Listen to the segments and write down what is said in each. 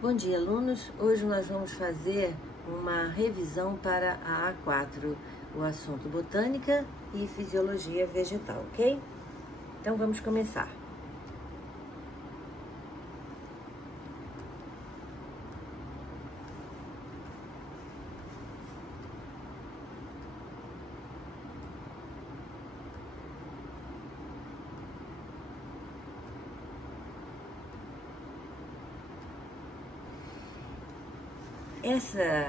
Bom dia, alunos! Hoje nós vamos fazer uma revisão para a A4, o assunto botânica e fisiologia vegetal, ok? Então vamos começar.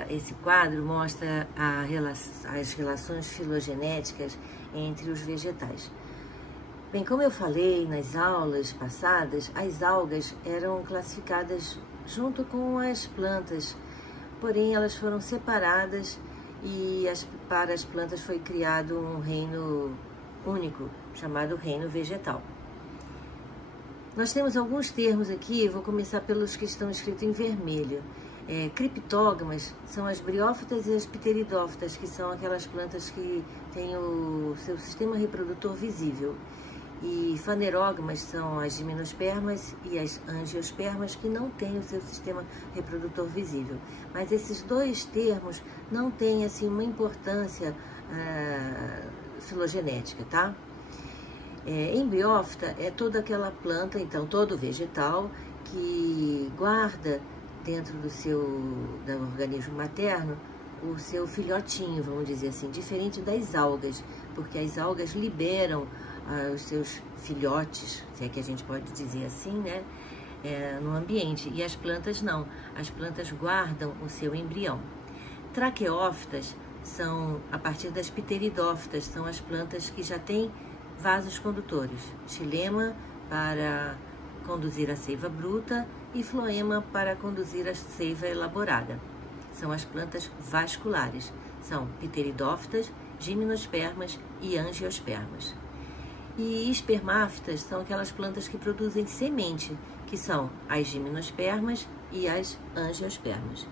Esse quadro mostra as relações filogenéticas entre os vegetais. Bem, como eu falei nas aulas passadas, as algas eram classificadas junto com as plantas, porém elas foram separadas e para as plantas foi criado um reino único, chamado reino vegetal. Nós temos alguns termos aqui, vou começar pelos que estão escritos em vermelho. Criptógamas são as briófitas e as pteridófitas, que são aquelas plantas que têm o seu sistema reprodutor visível. E fanerógamas são as gimnospermas e as angiospermas, que não têm o seu sistema reprodutor visível. Mas esses dois termos não têm assim uma importância filogenética, tá? Embriófita é toda aquela planta, então todo vegetal que guarda dentro do organismo materno o seu filhotinho, vamos dizer assim, diferente das algas, porque as algas liberam os seus filhotes, se é que a gente pode dizer assim, né, no ambiente, e as plantas não, as plantas guardam o seu embrião. Traqueófitas são, a partir das pteridófitas, são as plantas que já têm vasos condutores, xilema para conduzir a seiva bruta e floema para conduzir a seiva elaborada. São as plantas vasculares, são pteridófitas, gimnospermas e angiospermas. E espermáfitas são aquelas plantas que produzem semente, que são as gimnospermas e as angiospermas.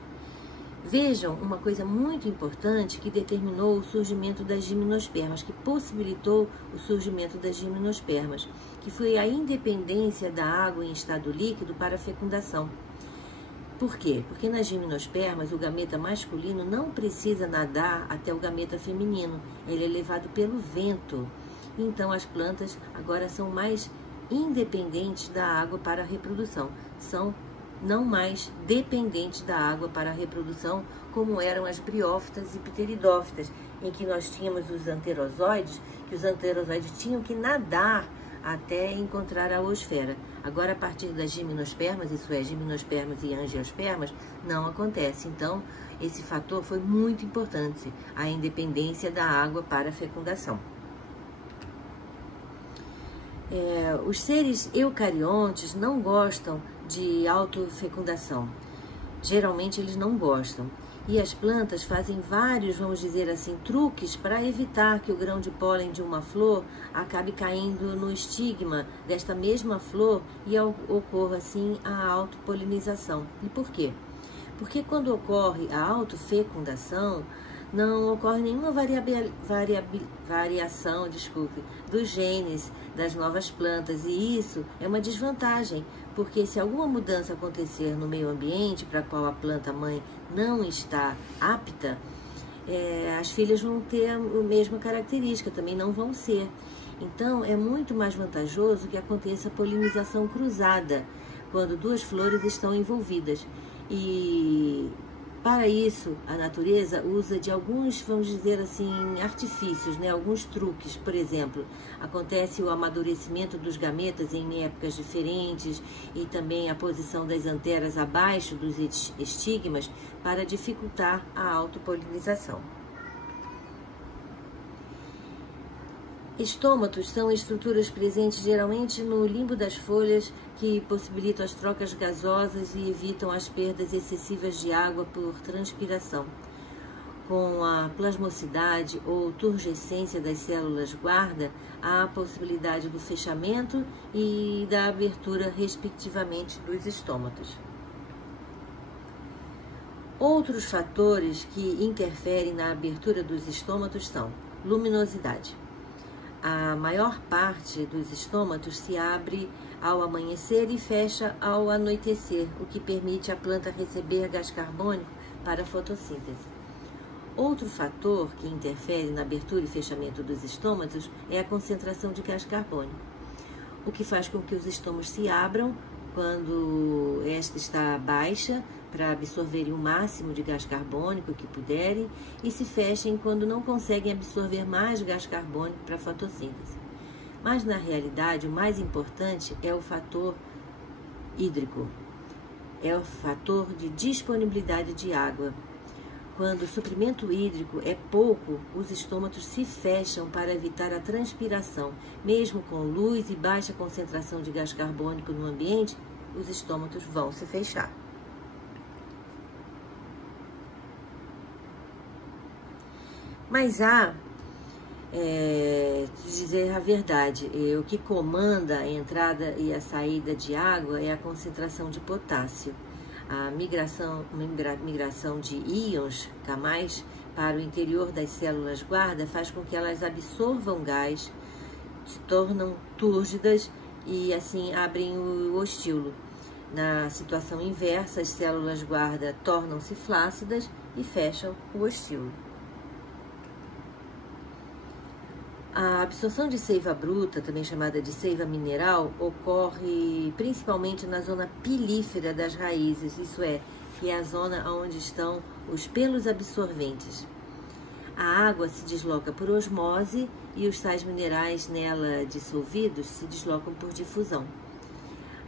Vejam uma coisa muito importante que determinou o surgimento das gimnospermas, que possibilitou o surgimento das gimnospermas, que foi a independência da água em estado líquido para a fecundação. Por quê? Porque nas gimnospermas o gameta masculino não precisa nadar até o gameta feminino, ele é levado pelo vento. Então as plantas agora são mais independentes da água para a reprodução, são não mais dependentes da água para a reprodução, como eram as briófitas e pteridófitas, em que nós tínhamos os anterozoides, que os anterozoides tinham que nadar até encontrar a oosfera. Agora, a partir das gimnospermas, isso é, gimnospermas e angiospermas, não acontece. Então, esse fator foi muito importante, a independência da água para a fecundação. Os seres eucariontes não gostam de autofecundação. Geralmente eles não gostam. E as plantas fazem vários, vamos dizer assim, truques para evitar que o grão de pólen de uma flor acabe caindo no estigma desta mesma flor e ocorra assim a autopolinização. E por quê? Porque quando ocorre a autofecundação, não ocorre nenhuma variação dos genes das novas plantas, e isso é uma desvantagem, porque se alguma mudança acontecer no meio ambiente para a qual a planta mãe não está apta, as filhas vão ter a mesma característica, também não vão ser. Então é muito mais vantajoso que aconteça a polinização cruzada, quando duas flores estão envolvidas. E para isso, a natureza usa de alguns, vamos dizer assim, artifícios, né? Alguns truques. Por exemplo, acontece o amadurecimento dos gametas em épocas diferentes e também a posição das anteras abaixo dos estigmas para dificultar a autopolinização. Estômatos são estruturas presentes geralmente no limbo das folhas que possibilitam as trocas gasosas e evitam as perdas excessivas de água por transpiração. Com a plasmosidade ou turgescência das células guarda, há a possibilidade do fechamento e da abertura, respectivamente, dos estômatos. Outros fatores que interferem na abertura dos estômatos são luminosidade. A maior parte dos estômatos se abre ao amanhecer e fecha ao anoitecer, o que permite à planta receber gás carbônico para a fotossíntese. Outro fator que interfere na abertura e fechamento dos estômatos é a concentração de gás carbônico, o que faz com que os estômatos se abram quando esta está baixa, para absorverem o máximo de gás carbônico que puderem, e se fechem quando não conseguem absorver mais gás carbônico para a fotossíntese. Mas, na realidade, o mais importante é o fator hídrico, é o fator de disponibilidade de água. Quando o suprimento hídrico é pouco, os estômatos se fecham para evitar a transpiração. Mesmo com luz e baixa concentração de gás carbônico no ambiente, os estômatos vão se fechar. Mas dizer a verdade, o que comanda a entrada e a saída de água é a concentração de potássio. A migração de íons K+, para o interior das células guarda faz com que elas absorvam gás, se tornam túrgidas e assim abrem o ostilo. Na situação inversa, as células guarda tornam-se flácidas e fecham o ostilo. A absorção de seiva bruta, também chamada de seiva mineral, ocorre principalmente na zona pilífera das raízes, isso é, que é a zona onde estão os pelos absorventes. A água se desloca por osmose e os sais minerais nela dissolvidos se deslocam por difusão.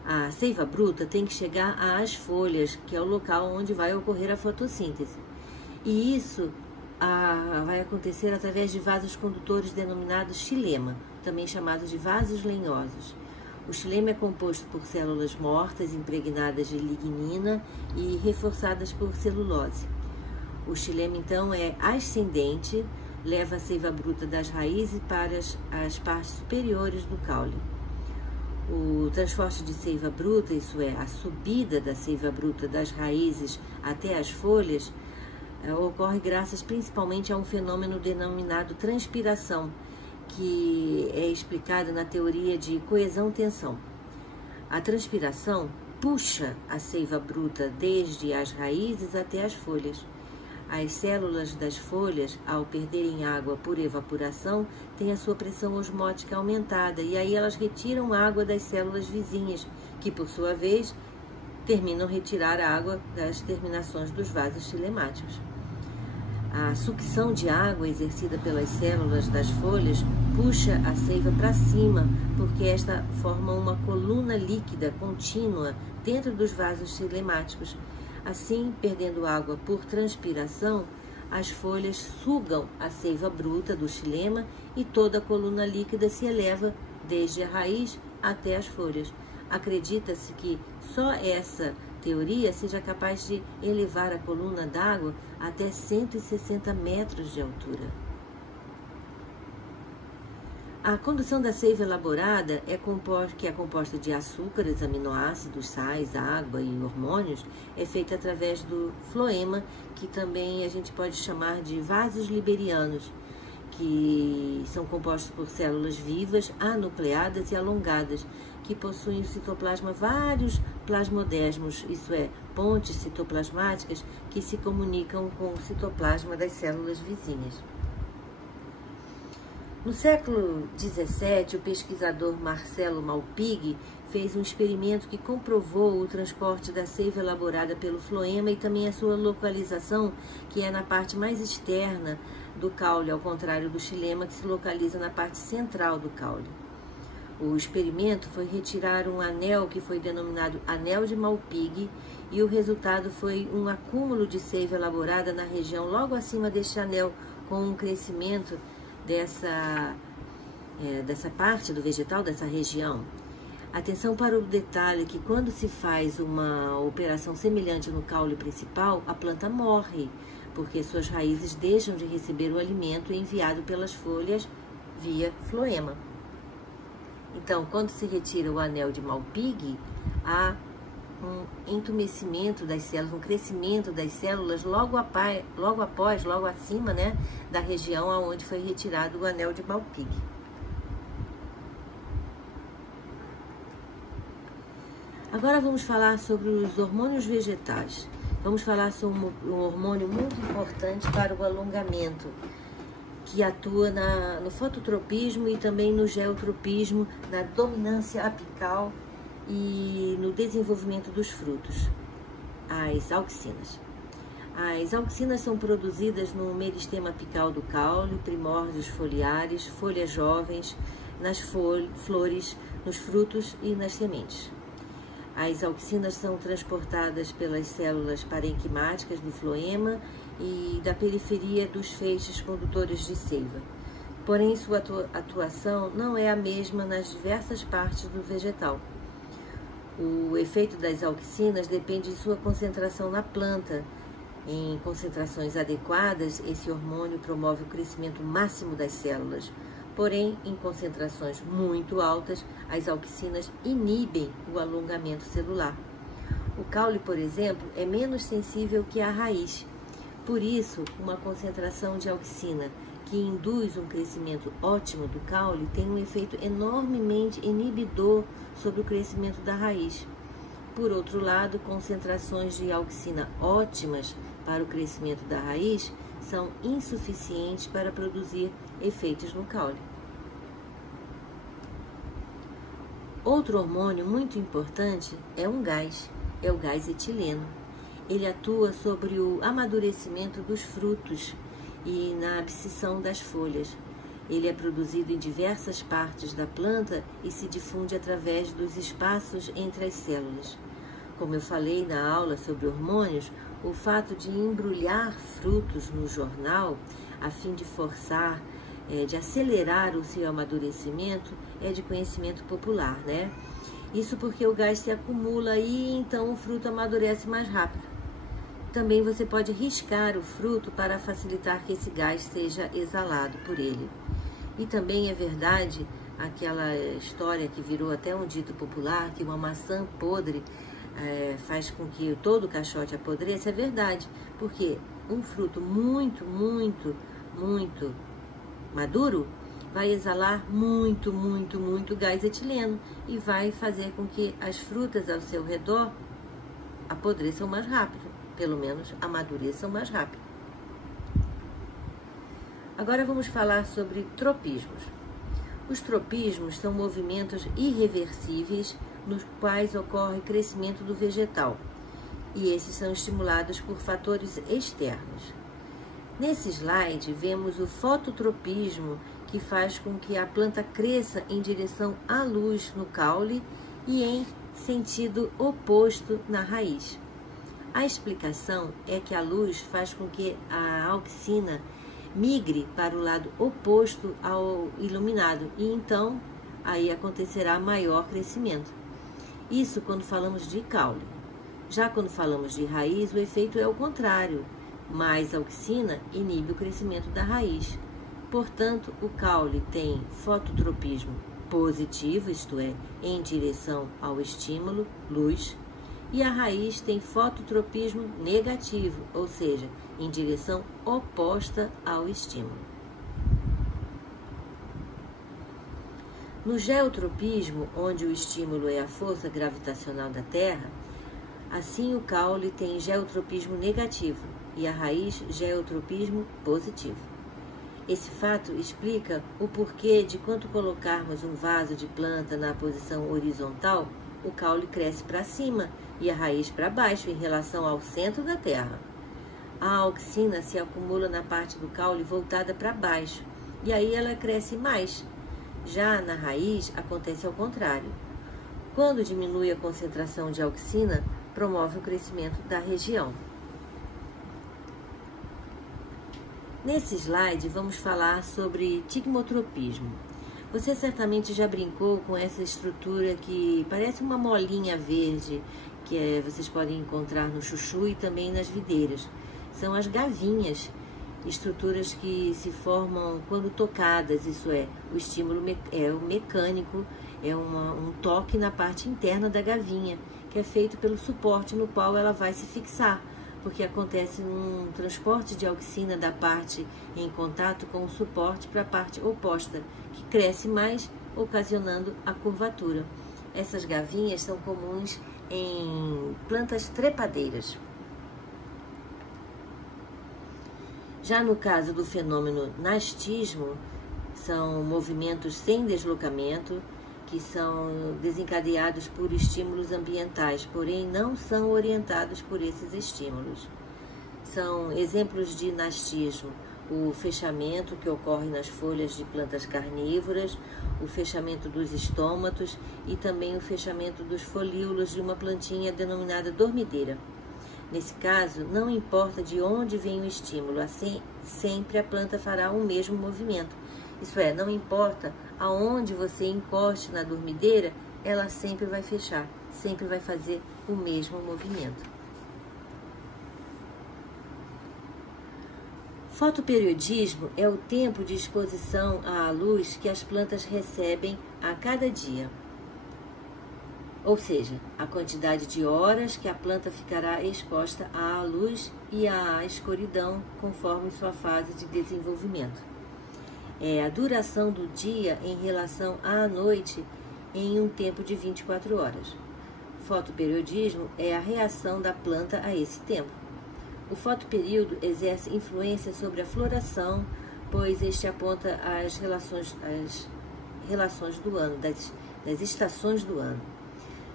A seiva bruta tem que chegar às folhas, que é o local onde vai ocorrer a fotossíntese. E isso vai acontecer através de vasos condutores denominados xilema, também chamados de vasos lenhosos. O xilema é composto por células mortas impregnadas de lignina e reforçadas por celulose. O xilema, então, é ascendente, leva a seiva bruta das raízes para as partes superiores do caule. O transporte de seiva bruta, isso é, a subida da seiva bruta das raízes até as folhas, ocorre graças principalmente a um fenômeno denominado transpiração, que é explicado na teoria de coesão-tensão. A transpiração puxa a seiva bruta desde as raízes até as folhas. As células das folhas, ao perderem água por evaporação, têm a sua pressão osmótica aumentada e aí elas retiram água das células vizinhas, que por sua vez terminam retirar a água das terminações dos vasos xilemáticos. A sucção de água exercida pelas células das folhas puxa a seiva para cima, porque esta forma uma coluna líquida contínua dentro dos vasos xilemáticos. Assim, perdendo água por transpiração, as folhas sugam a seiva bruta do xilema e toda a coluna líquida se eleva desde a raiz até as folhas. Acredita-se que só essa teoria seja capaz de elevar a coluna d'água até 160 metros de altura. A condução da seiva elaborada, que é composta de açúcares, aminoácidos, sais, água e hormônios, é feita através do floema, que também a gente pode chamar de vasos liberianos, que são compostos por células vivas, anucleadas e alongadas, que possuem no citoplasma vários plasmodesmos, isso é, pontes citoplasmáticas que se comunicam com o citoplasma das células vizinhas. No século XVII, o pesquisador Marcelo Malpighi fez um experimento que comprovou o transporte da seiva elaborada pelo floema e também a sua localização, que é na parte mais externa do caule, ao contrário do xilema, que se localiza na parte central do caule. O experimento foi retirar um anel que foi denominado anel de Malpighi e o resultado foi um acúmulo de seiva elaborada na região logo acima deste anel, com um crescimento dessa parte do vegetal, dessa região. Atenção para o detalhe que quando se faz uma operação semelhante no caule principal, a planta morre, porque suas raízes deixam de receber o alimento enviado pelas folhas via floema. Então, quando se retira o anel de Malpighi, há um entumecimento das células, um crescimento das células logo acima, né, da região onde foi retirado o anel de Malpighi. Agora vamos falar sobre os hormônios vegetais. Vamos falar sobre um hormônio muito importante para o alongamento, que atua no fototropismo e também no geotropismo, na dominância apical e no desenvolvimento dos frutos, as auxinas. As auxinas são produzidas no meristema apical do caule, primórdios foliares, folhas jovens, nas flores, nos frutos e nas sementes. As auxinas são transportadas pelas células parenquimáticas do floema e da periferia dos feixes condutores de seiva. Porém, sua atuação não é a mesma nas diversas partes do vegetal. O efeito das auxinas depende de sua concentração na planta. Em concentrações adequadas, esse hormônio promove o crescimento máximo das células. Porém, em concentrações muito altas, as auxinas inibem o alongamento celular. O caule, por exemplo, é menos sensível que a raiz. Por isso, uma concentração de auxina que induz um crescimento ótimo do caule tem um efeito enormemente inibidor sobre o crescimento da raiz. Por outro lado, concentrações de auxina ótimas para o crescimento da raiz são insuficientes para produzir efeitos no caule. Outro hormônio muito importante é o gás etileno. Ele atua sobre o amadurecimento dos frutos e na abscissão das folhas. Ele é produzido em diversas partes da planta e se difunde através dos espaços entre as células. Como eu falei na aula sobre hormônios, o fato de embrulhar frutos no jornal, a fim de forçar, de acelerar o seu amadurecimento, é de conhecimento popular, né? Isso porque o gás se acumula e então o fruto amadurece mais rápido. Também você pode riscar o fruto para facilitar que esse gás seja exalado por ele. E também é verdade aquela história que virou até um dito popular, que uma maçã podre faz com que todo o caixote apodreça. É verdade, porque um fruto muito maduro vai exalar muito gás etileno e vai fazer com que as frutas ao seu redor apodreçam mais rápido, pelo menos amadureçam mais rápido. Agora vamos falar sobre tropismos. Os tropismos são movimentos irreversíveis nos quais ocorre crescimento do vegetal, e esses são estimulados por fatores externos. Nesse slide, vemos o fototropismo, que faz com que a planta cresça em direção à luz no caule e em sentido oposto na raiz. A explicação é que a luz faz com que a auxina migre para o lado oposto ao iluminado e então aí acontecerá maior crescimento. Isso quando falamos de caule. Já quando falamos de raiz, o efeito é o contrário. Mais auxina inibe o crescimento da raiz. Portanto, o caule tem fototropismo positivo, isto é, em direção ao estímulo, luz, e a raiz tem fototropismo negativo, ou seja, em direção oposta ao estímulo. No geotropismo, onde o estímulo é a força gravitacional da Terra, assim o caule tem geotropismo negativo e a raiz geotropismo positivo. Esse fato explica o porquê de quando colocarmos um vaso de planta na posição horizontal, o caule cresce para cima e a raiz para baixo em relação ao centro da Terra. A auxina se acumula na parte do caule voltada para baixo e aí ela cresce mais. Já na raiz acontece ao contrário. Quando diminui a concentração de auxina, promove o crescimento da região. Nesse slide vamos falar sobre tigmotropismo. Você certamente já brincou com essa estrutura que parece uma molinha verde que vocês podem encontrar no chuchu e também nas videiras. São as gavinhas, estruturas que se formam quando tocadas, isso é, o estímulo é o mecânico, é um toque na parte interna da gavinha, que é feito pelo suporte no qual ela vai se fixar, porque acontece um transporte de auxina da parte em contato com o suporte para a parte oposta, que cresce mais, ocasionando a curvatura. Essas gavinhas são comuns em plantas trepadeiras. Já no caso do fenômeno nastismo, são movimentos sem deslocamento que são desencadeados por estímulos ambientais, porém não são orientados por esses estímulos. São exemplos de nastismo: o fechamento que ocorre nas folhas de plantas carnívoras, o fechamento dos estômatos e também o fechamento dos folíolos de uma plantinha denominada dormideira. Nesse caso, não importa de onde vem o estímulo, assim sempre a planta fará o mesmo movimento. Isso é, não importa aonde você encoste na dormideira, ela sempre vai fechar, sempre vai fazer o mesmo movimento. Fotoperiodismo é o tempo de exposição à luz que as plantas recebem a cada dia. Ou seja, a quantidade de horas que a planta ficará exposta à luz e à escuridão conforme sua fase de desenvolvimento. É a duração do dia em relação à noite em um tempo de 24 horas. Fotoperiodismo é a reação da planta a esse tempo. O fotoperíodo exerce influência sobre a floração, pois este aponta as relações do ano, das estações do ano.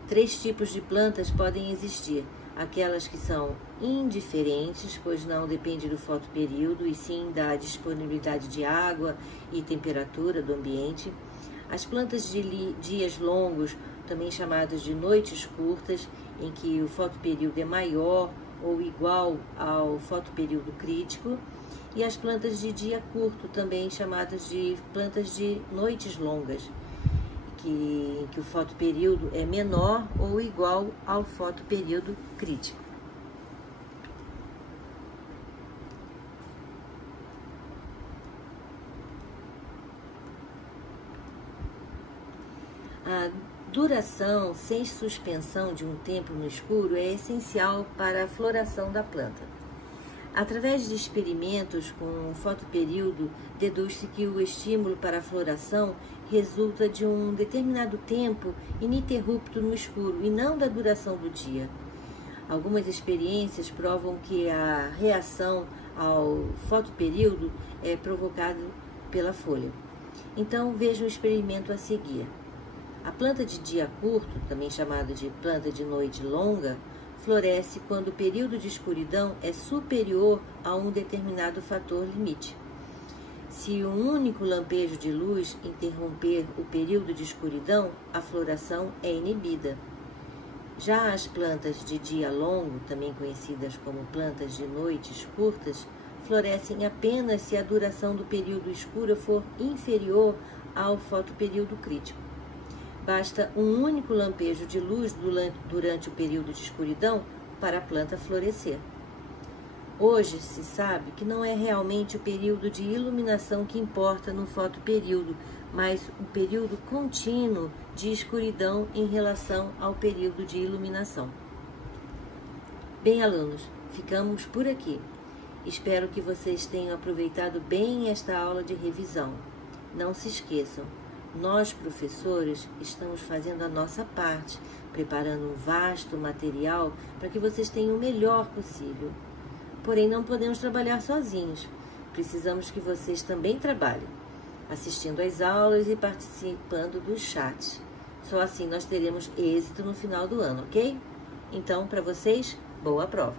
3 tipos de plantas podem existir: aquelas que são indiferentes, pois não depende do fotoperíodo e sim da disponibilidade de água e temperatura do ambiente; as plantas de dias longos, também chamadas de noites curtas, em que o fotoperíodo é maior ou igual ao fotoperíodo crítico; e as plantas de dia curto, também chamadas de plantas de noites longas, em que o fotoperíodo é menor ou igual ao fotoperíodo crítico. A duração sem suspensão de um tempo no escuro é essencial para a floração da planta. Através de experimentos com o fotoperíodo, deduz-se que o estímulo para a floração resulta de um determinado tempo ininterrupto no escuro e não da duração do dia. Algumas experiências provam que a reação ao fotoperíodo é provocada pela folha. Então, veja o experimento a seguir. A planta de dia curto, também chamada de planta de noite longa, floresce quando o período de escuridão é superior a um determinado fator limite. Se um único lampejo de luz interromper o período de escuridão, a floração é inibida. Já as plantas de dia longo, também conhecidas como plantas de noites curtas, florescem apenas se a duração do período escuro for inferior ao fotoperíodo crítico. Basta um único lampejo de luz durante o período de escuridão para a planta florescer. Hoje se sabe que não é realmente o período de iluminação que importa no fotoperíodo, mas o período contínuo de escuridão em relação ao período de iluminação. Bem, alunos, ficamos por aqui. Espero que vocês tenham aproveitado bem esta aula de revisão. Não se esqueçam, nós, professores, estamos fazendo a nossa parte, preparando um vasto material para que vocês tenham o melhor possível. Porém, não podemos trabalhar sozinhos. Precisamos que vocês também trabalhem, assistindo às aulas e participando dos chats. Só assim nós teremos êxito no final do ano, ok? Então, para vocês, boa prova!